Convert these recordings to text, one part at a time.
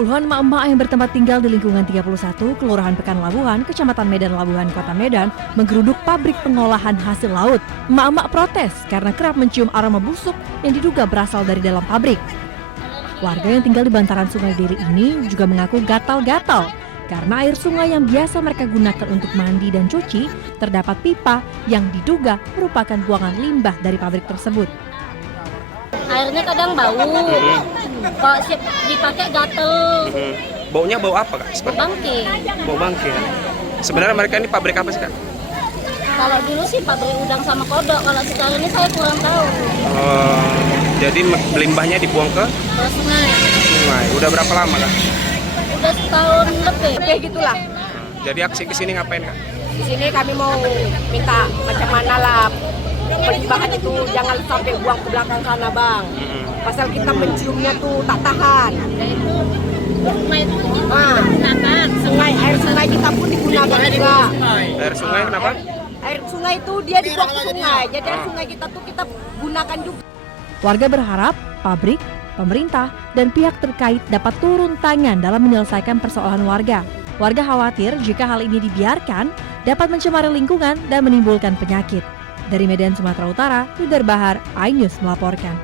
Puluhan emak-emak yang bertempat tinggal di lingkungan 31, Kelurahan Pekan Labuhan, Kecamatan Medan Labuhan, Kota Medan, menggeruduk pabrik pengolahan hasil laut. Emak-emak protes karena kerap mencium aroma busuk yang diduga berasal dari dalam pabrik. Warga yang tinggal di bantaran Sungai Diri ini juga mengaku gatal-gatal karena air sungai yang biasa mereka gunakan untuk mandi dan cuci terdapat pipa yang diduga merupakan buangan limbah dari pabrik tersebut. Airnya kadang bau, kalau dipakai gatel. Baunya bau apa, Kak? Bangke. Bau bangke. Sebenarnya mereka ini pabrik apa sih, Kak? Kalau dulu sih pabrik udang sama kodok, kalau sekarang ini saya kurang tahu. Jadi limbahnya dibuang ke Sungai. sungai. Udah berapa lama, Kak? Udah setahun lebih. Kayak gitulah. Jadi aksi kesini ngapain, Kak? Di sini kami mau minta macam mana lah pelimbahan itu jangan sampai buang ke belakang sana, Bang. Pasal kita menciumnya tuh tak tahan. Sungai itu digunakan. Air sungai kita pun digunakan juga. Air sungai kenapa? Air sungai itu dia dibuang ke sungai. Jadi air sungai kita tuh kita gunakan juga. Warga berharap pabrik, pemerintah, dan pihak terkait dapat turun tangan dalam menyelesaikan persoalan warga. Warga khawatir jika hal ini dibiarkan dapat mencemari lingkungan dan menimbulkan penyakit. Dari Medan, Sumatera Utara, Yudar Bahar, iNews melaporkan.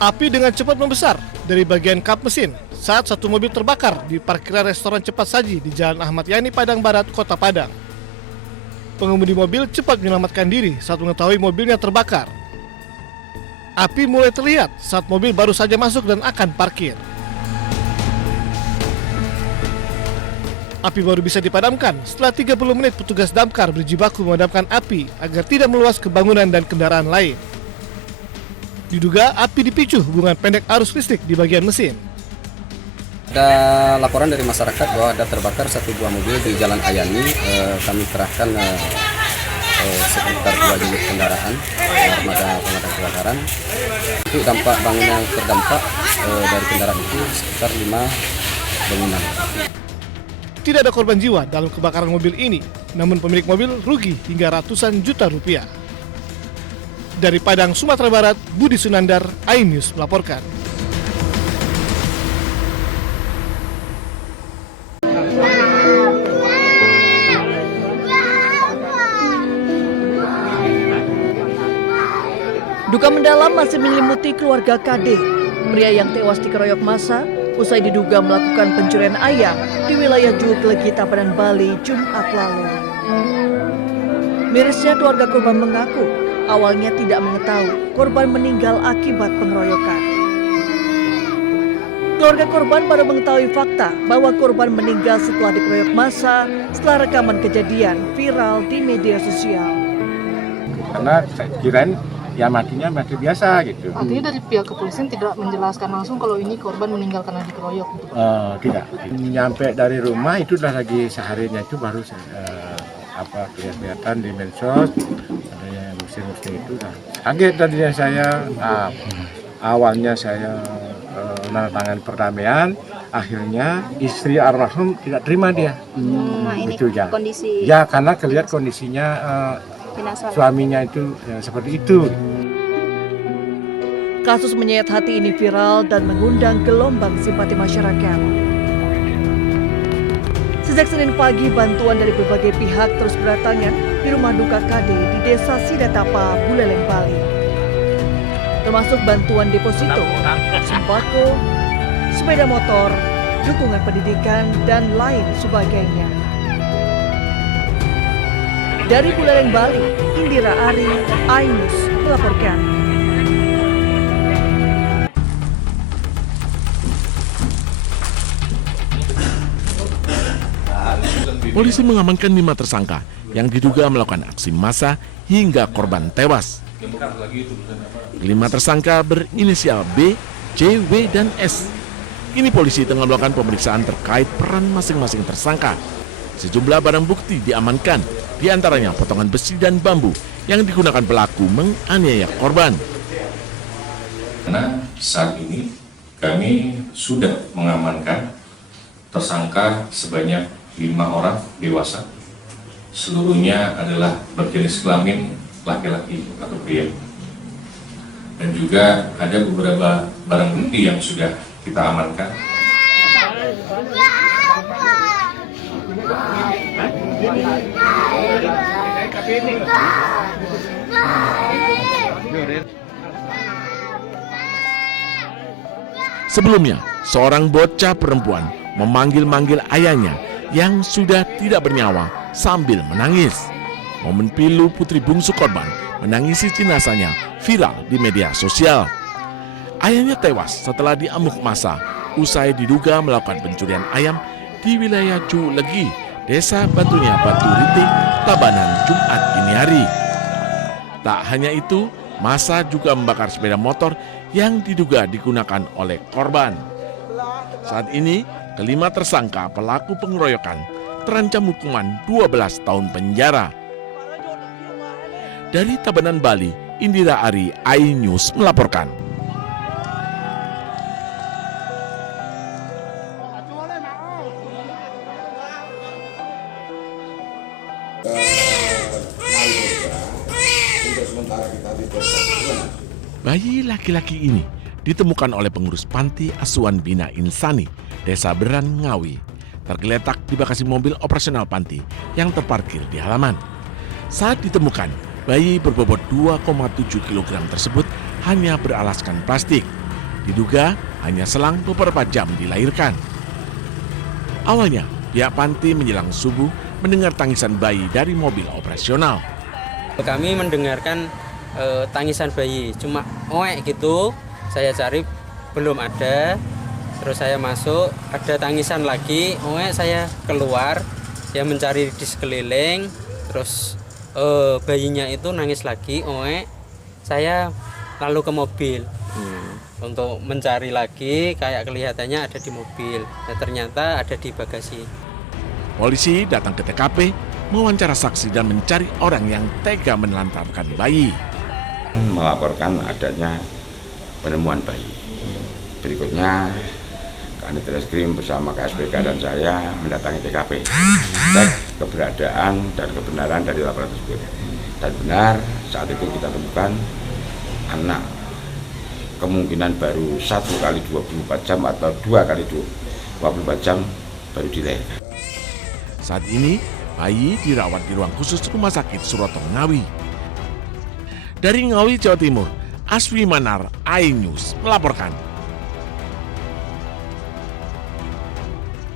Api dengan cepat membesar dari bagian kap mesin saat satu mobil terbakar di parkiran restoran cepat saji di Jalan Ahmad Yani, Padang Barat, Kota Padang. Pengemudi mobil cepat menyelamatkan diri saat mengetahui mobilnya terbakar. Api mulai terlihat saat mobil baru saja masuk dan akan parkir. Api baru bisa dipadamkan setelah 30 menit petugas damkar berjibaku memadamkan api agar tidak meluas ke bangunan dan kendaraan lain. Diduga api dipicu hubungan pendek arus listrik di bagian mesin. Ada laporan dari masyarakat bahwa ada terbakar satu buah mobil di Jalan Ayani. Kami kerahkan sekitar 2 unit kendaraan armada pemadam kebakaran. Itu dampak bangunan yang terdampak dari kendaraan itu sekitar 5 bangunan. Tidak ada korban jiwa dalam kebakaran mobil ini, namun pemilik mobil rugi hingga ratusan juta rupiah. Dari Padang, Sumatera Barat, Budi Sunandar, iNews melaporkan. Duka mendalam masih menyelimuti keluarga KD, pria yang tewas dikeroyok massa usai diduga melakukan pencurian ayam di wilayah Juklegi, Tabanan, Bali, Jumat lalu. Mirisnya keluarga korban mengaku awalnya tidak mengetahui korban meninggal akibat pengeroyokan. Keluarga korban baru mengetahui fakta bahwa korban meninggal setelah dikeroyok massa setelah rekaman kejadian viral di media sosial. Karena saya kirain ya matinya mati biasa gitu. Artinya dari pihak kepolisian tidak menjelaskan langsung kalau ini korban meninggal karena dikeroyok gitu? Tidak. Nyampe dari rumah itu udah lagi seharinya itu baru kelihatan di medsos adanya musim-musim itu. Kaget tadinya saya. Awalnya saya menandatangani perdamaian, akhirnya istri almarhum tidak terima dia. Ini itu ya. kondisi. Ya karena kelihatan kondisinya suaminya itu ya, seperti itu. Kasus menyayat hati ini viral dan mengundang gelombang simpati masyarakat. Sejak Senin pagi, bantuan dari berbagai pihak terus berdatangan di rumah duka KD di Desa Sidatapa, Buleleng, Bali. Termasuk bantuan deposito, sembako, sepeda motor, dukungan pendidikan, dan lain sebagainya. Dari Buleleng, Bali, Indira Ari, iNews melaporkan. Polisi mengamankan 5 tersangka yang diduga melakukan aksi massa hingga korban tewas. 5 tersangka berinisial B, C, W, dan S. Kini polisi tengah melakukan pemeriksaan terkait peran masing-masing tersangka. Sejumlah barang bukti diamankan, di antaranya potongan besi dan bambu yang digunakan pelaku menganiaya korban. Karena saat ini kami sudah mengamankan tersangka sebanyak 5 orang dewasa seluruhnya adalah berjenis kelamin laki-laki atau pria. Dan juga ada beberapa barang bukti yang sudah kita amankan. Sebelumnya, seorang bocah perempuan memanggil-manggil ayahnya yang sudah tidak bernyawa sambil menangis. Momen pilu putri bungsu korban menangisi jenazahnya viral di media sosial. Ayahnya tewas setelah diamuk massa usai diduga melakukan pencurian ayam di wilayah Culegi, Desa Batunya Batu Ritik, Tabanan, Jumat dini hari. Tak hanya itu, massa juga membakar sepeda motor yang diduga digunakan oleh korban. Saat ini, kelima tersangka pelaku pengeroyokan terancam hukuman 12 tahun penjara. Dari Tabanan, Bali, Indira Ari, iNews melaporkan. Bayi laki-laki ini ditemukan oleh pengurus panti asuhan Bina Insani, Desa Beran, Ngawi, tergeletak di bagasi mobil operasional panti yang terparkir di halaman. Saat ditemukan, bayi berbobot 2,7 kg tersebut hanya beralaskan plastik. Diduga hanya selang beberapa jam dilahirkan. Awalnya, pihak panti menjelang subuh mendengar tangisan bayi dari mobil operasional. Kami mendengarkan tangisan bayi, cuma oek gitu. Saya cari belum ada, terus saya masuk, ada tangisan lagi, oek, saya keluar, saya mencari di sekeliling, terus bayinya itu nangis lagi, oek, saya lalu ke mobil untuk mencari lagi, kayak kelihatannya ada di mobil, nah, ternyata ada di bagasi. Polisi datang ke TKP, mewawancara saksi dan mencari orang yang tega menelantarkan bayi. Melaporkan adanya penemuan bayi. Berikutnya, Kanit Reskrim bersama KSPK dan saya mendatangi TKP, cek keberadaan dan kebenaran dari laporan tersebut. Dan benar, saat itu kita temukan anak kemungkinan baru 1 kali 24 jam atau 2 kali 24 jam baru dilahirkan. Saat ini, bayi dirawat di ruang khusus Rumah Sakit Suroto Ngawi. Dari Ngawi, Jawa Timur, Aswi Manar, iNews melaporkan.